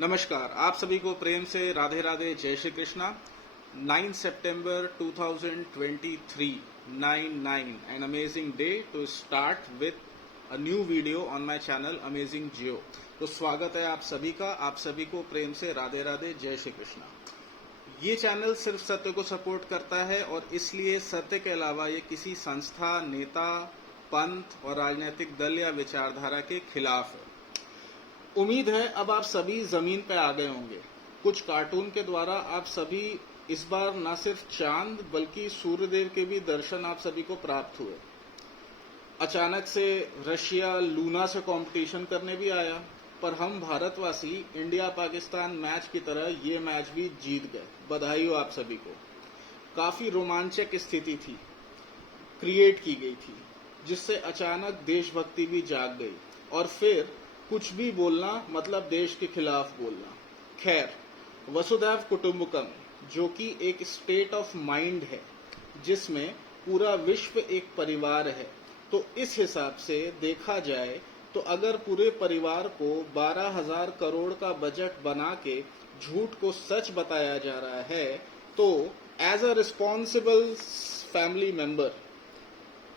नमस्कार, आप सभी को प्रेम से राधे राधे, जय Shri Krishna. 9 September 2023, 9/9, an amazing day to start with a new video on my channel Amazing Geo। तो स्वागत है आप सभी का, आप सभी को प्रेम से राधे राधे, जय श्री कृष्णा। ये चैनल सिर्फ सत्य को सपोर्ट करता है और इसलिए सत्य के अलावा ये किसी संस्था, नेता, पंथ और राजनीतिक दल या विचारधारा के खिलाफ है। उम्मीद है अब आप सभी जमीन पे आ गए होंगे। कुछ कार्टून के द्वारा आप सभी इस बार न सिर्फ चांद बल्कि सूर्यदेव के भी दर्शन आप सभी को प्राप्त हुए। अचानक से रशिया लूना से कंपटीशन करने भी आया, पर हम भारतवासी इंडिया पाकिस्तान मैच की तरह ये मैच भी जीत गए। बधाई हो आप सभी को। काफी रोमांचक स्थिति थी, क्रिएट की गई थी, जिससे अचानक देशभक्ति भी जाग गई और फिर कुछ भी बोलना मतलब देश के खिलाफ बोलना। खैर, वसुधैव कुटुंबकम जो कि एक स्टेट ऑफ माइंड है जिसमें पूरा विश्व एक परिवार है, तो इस हिसाब से देखा जाए तो अगर पूरे परिवार को 12,000 करोड़ का बजट बना के झूठ को सच बताया जा रहा है, तो as a responsible family member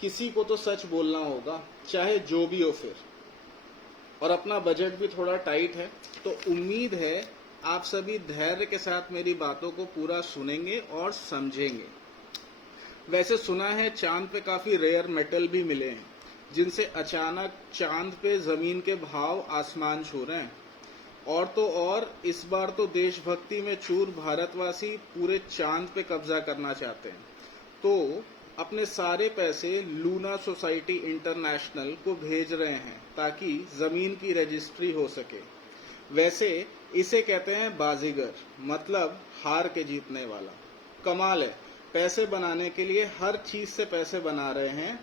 किसी को तो सच बोलना होगा, चाहे जो भी हो। फिर और अपना बजट भी थोड़ा टाइट है, तो उम्मीद है आप सभी धैर्य के साथ मेरी बातों को पूरा सुनेंगे और समझेंगे। वैसे सुना है चांद पे काफी रेयर मेटल भी मिले हैं, जिनसे अचानक चांद पे जमीन के भाव आसमान छू रहे हैं। और तो और इस बार तो देशभक्ति में चूर भारतवासी पूरे चांद पे कब्जा करना चाहते हैं, तो अपने सारे पैसे लूना सोसाइटी इंटरनेशनल को भेज रहे हैं ताकि जमीन की रजिस्ट्री हो सके। वैसे इसे कहते हैं बाजीगर, मतलब हार के जीतने वाला। कमाल है, पैसे बनाने के लिए हर चीज से पैसे बना रहे हैं,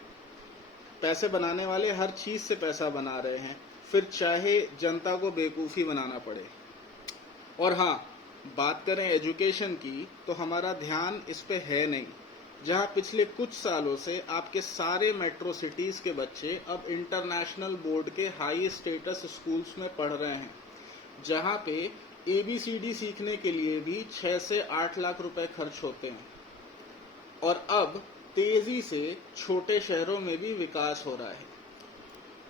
पैसे बनाने वाले हर चीज से पैसा बना रहे हैं, फिर चाहे जनता को बेवकूफी बनाना पड़े। और हाँ, बात करें एजुकेशन की तो हमारा ध्यान इस पे है नहीं। जहां पिछले कुछ सालों से आपके सारे मेट्रो सिटीज के बच्चे अब इंटरनेशनल बोर्ड के हाई स्टेटस स्कूल्स में पढ़ रहे हैं, जहां पे ABCD सीखने के लिए भी 6 से 8 लाख रुपए खर्च होते हैं। और अब तेजी से छोटे शहरों में भी विकास हो रहा है,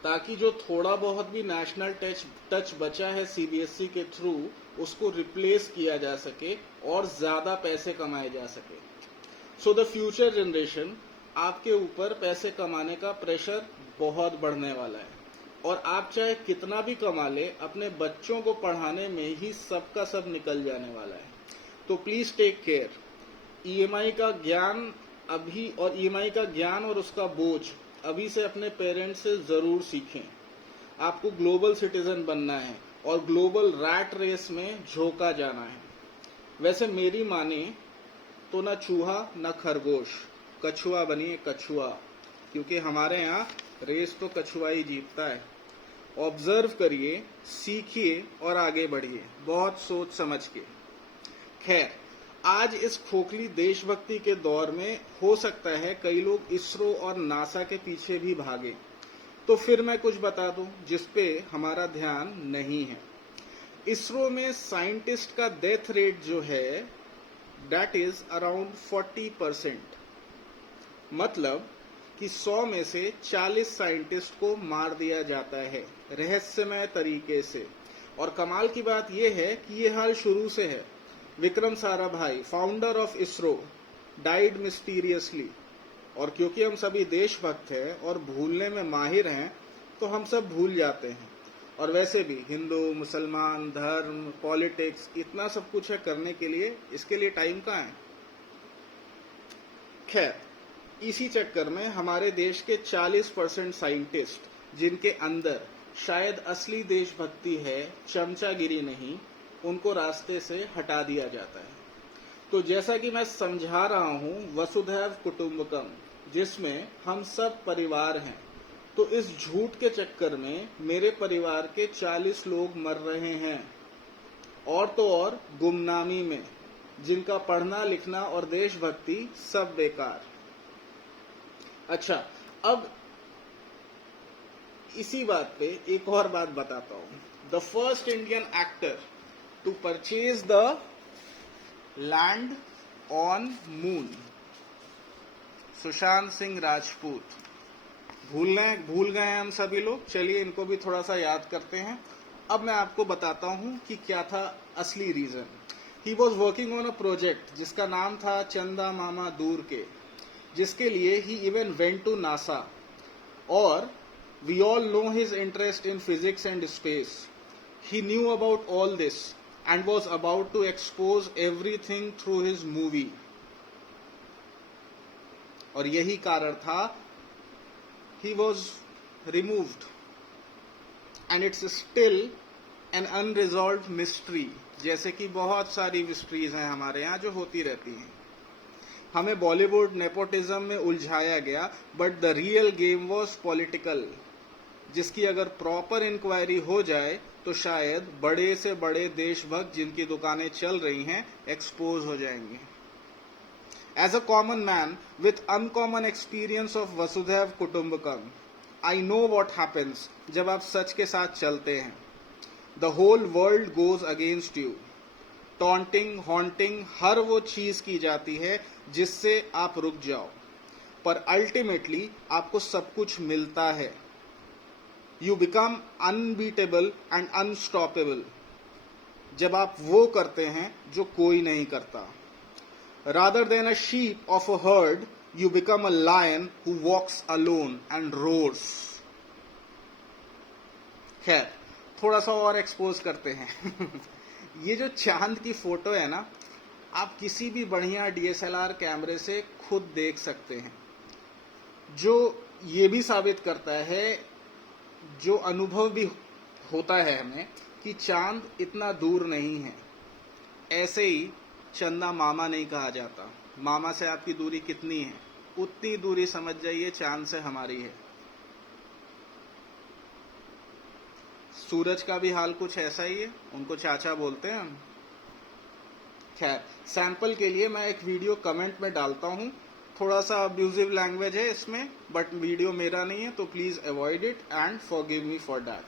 ताकि जो थोड़ा बहुत भी नेशनल टच बचा है CBSE के थ्रू, उसको रिप्लेस किया जा सके और ज्यादा पैसे कमाए जा सके। सो द फ्यूचर जनरेशन, आपके ऊपर पैसे कमाने का प्रेशर बहुत बढ़ने वाला है और आप चाहे कितना भी कमा ले, अपने बच्चों को पढ़ाने में ही सबका सब निकल जाने वाला है। तो प्लीज टेक केयर। EMI का ज्ञान और उसका बोझ अभी से अपने पेरेंट्स से जरूर सीखें। आपको ग्लोबल सिटीजन बनना है और ग्लोबल रैट रेस में झोंका जाना है। वैसे मेरी माने तो न चूहा न खरगोश, कछुआ बनिए कछुआ, क्योंकि हमारे यहाँ रेस तो कछुआ ही जीतता है। ऑब्जर्व करिए, सीखिए और आगे बढ़िए, बहुत सोच समझ के। खैर, आज इस खोखली देशभक्ति के दौर में हो सकता है कई लोग इसरो और नासा के पीछे भी भागे, तो फिर मैं कुछ बता दूं जिसपे हमारा ध्यान नहीं है। इसरो में साइंटिस्ट का डेथ रेट जो है that is around 40%, मतलब कि 100 में से 40 साइंटिस्ट को मार दिया जाता है रहस्यमय तरीके से। और कमाल की बात यह है कि ये हाल शुरू से है। Vikram Sarabhai, founder of ISRO, died mysteriously. और क्योंकि हम सभी देशभक्त हैं और भूलने में माहिर हैं, तो हम सब भूल जाते हैं। और वैसे भी हिंदू, मुसलमान, धर्म, पॉलिटिक्स, इतना सब कुछ है करने के लिए, इसके लिए टाइम कहाँ है। खैर, इसी चक्कर में हमारे देश के 40% साइंटिस्ट, जिनके अंदर शायद असली देशभक्ति है, चमचागिरी नहीं, उनको रास्ते से हटा दिया जाता है। तो जैसा कि मैं समझा रहा हूं, वसुधैव कुटुंबकम, जिसमें हम सब परिवार हैं, तो इस झूठ के चक्कर में मेरे परिवार के 40 लोग मर रहे हैं। और तो और गुमनामी में, जिनका पढ़ना लिखना और देशभक्ति सब बेकार। अच्छा, अब इसी बात पे एक और बात बताता हूं। The first Indian actor to purchase the land on moon. Sushant Singh Rajput. भूल गए हम सभी लोग. चलिए इनको भी थोड़ा सा याद करते हैं. अब मैं आपको बताता हूं कि क्या था असली reason. He was working on a project जिसका नाम था चंदा मामा दूर के, जिसके लिए he even went to NASA. और we all know his interest in physics and space. He knew about all this and was about to expose everything through his movie. और यही कारण था he was removed and it's still an unresolved mystery. जैसे कि बहुत सारी mysteries हैं हमारे यहाँ जो होती रहती हैं. हमें बॉलीवुड नेपोटिज्म में उलझाया गया, but the real game was political, जिसकी अगर प्रॉपर इंक्वायरी हो जाए तो शायद बड़े से बड़े देशभक्त जिनकी दुकानें चल रही हैं एक्सपोज हो जाएंगे. As a common man with uncommon experience of वसुधैव कुटुंबकम, आई नो व्हाट हैपेंस जब आप सच के साथ चलते हैं. The whole world goes against you. Taunting, haunting, हर वो चीज की जाती है जिससे आप रुक जाओ, पर अल्टीमेटली आपको सब कुछ मिलता है. You become unbeatable and unstoppable जब आप वो करते हैं जो कोई नहीं करता. Rather than a sheep of a herd, you become a lion who walks alone and roars. खैर, थोड़ा सा और एक्सपोज करते हैं. ये जो चांद की फोटो है ना, आप किसी भी बढ़िया DSLR कैमरे से खुद देख सकते हैं, जो ये भी साबित करता है, जो अनुभव भी होता है हमें, कि चांद इतना दूर नहीं है. ऐसे ही चंदा मामा नहीं कहा जाता. मामा से आपकी दूरी कितनी है, उतनी दूरी समझ जाइए चांद से हमारी है. सूरज का भी हाल कुछ ऐसा ही है, उनको चाचा बोलते हैं हम. खैर, सैंपल के लिए मैं एक वीडियो कमेंट में डालता हूं. थोड़ा सा अब्यूजिव लैंग्वेज है इसमें, बट वीडियो मेरा नहीं है, तो please avoid it and forgive me for that.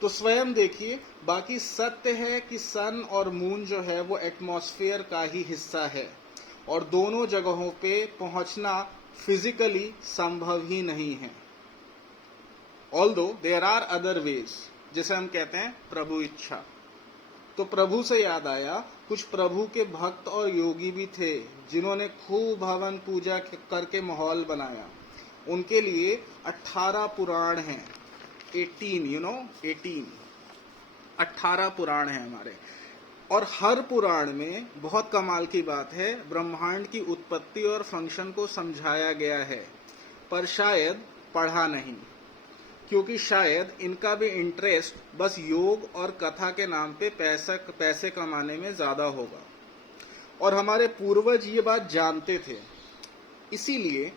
तो स्वयं देखिए. बाकी सत्य है कि सन और मून जो है वो एटमॉस्फेयर का ही हिस्सा है, और दोनों जगहों पे पहुंचना फिजिकली संभव ही नहीं है. Although there are other ways, जिसे हम कहते हैं प्रभु इच्छा. तो प्रभु से याद आया, कुछ प्रभु के भक्त और योगी भी थे जिन्होंने खूब हवन पूजा करके माहौल बनाया. उनके लिए 18 पुराण हैं. 18 पुराण हैं हमारे. और हर पुराण में बहुत कमाल की बात है, ब्रह्मांड की उत्पत्ति और फंक्शन को समझाया गया है, पर शायद पढ़ा नहीं, क्योंकि शायद इनका भी इंटरेस्ट बस योग और कथा के नाम पे पैसे कमाने में ज्यादा होगा. और हमारे पूर्वज ये बात जानते थे. इसीलिए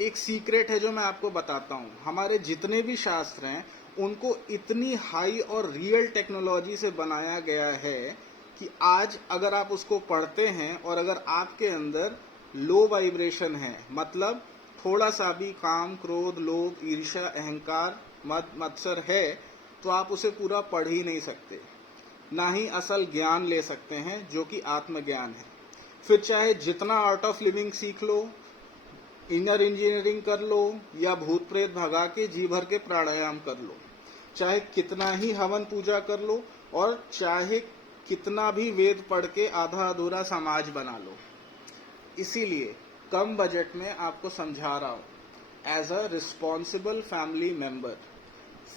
एक सीक्रेट है जो मैं आपको बताता हूँ. हमारे जितने भी शास्त्र हैं उनको इतनी हाई और रियल टेक्नोलॉजी से बनाया गया है कि आज अगर आप उसको पढ़ते हैं और अगर आपके अंदर लो वाइब्रेशन है, मतलब थोड़ा सा भी काम, क्रोध, लोभ, ईर्ष्या, अहंकार, मत्सर है, तो आप उसे पूरा पढ़ ही नहीं सकते, ना ही असल ज्ञान ले सकते हैं जो कि आत्मज्ञान है. फिर चाहे जितना आर्ट ऑफ लिविंग सीख लो, इनर इंजीनियरिंग कर लो, या भूत प्रेत भगा के जी भर के प्राणायाम कर लो, चाहे कितना ही हवन पूजा कर लो, और चाहे कितना भी वेद पढ़ के आधा अधूरा समाज बना लो. इसीलिए कम बजट में आपको समझा रहा हूं as a responsible family member.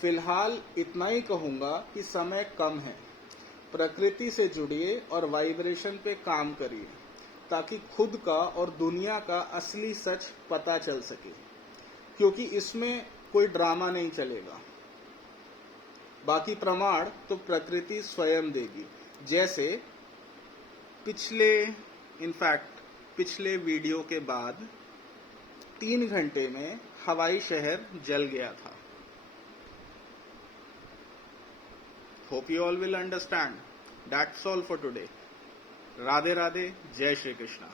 फिलहाल इतना ही कहूंगा कि समय कम है. प्रकृति से जुड़िए और वाइब्रेशन पे काम करिए, ताकि खुद का और दुनिया का असली सच पता चल सके, क्योंकि इसमें कोई ड्रामा नहीं चलेगा. बाकी प्रमाण तो प्रकृति स्वयं देगी. जैसे पिछले वीडियो के बाद 3 घंटे में हवाई शहर जल गया था. Hope you all will understand. That's all for today. Radhe Radhe. जय श्री कृष्णा.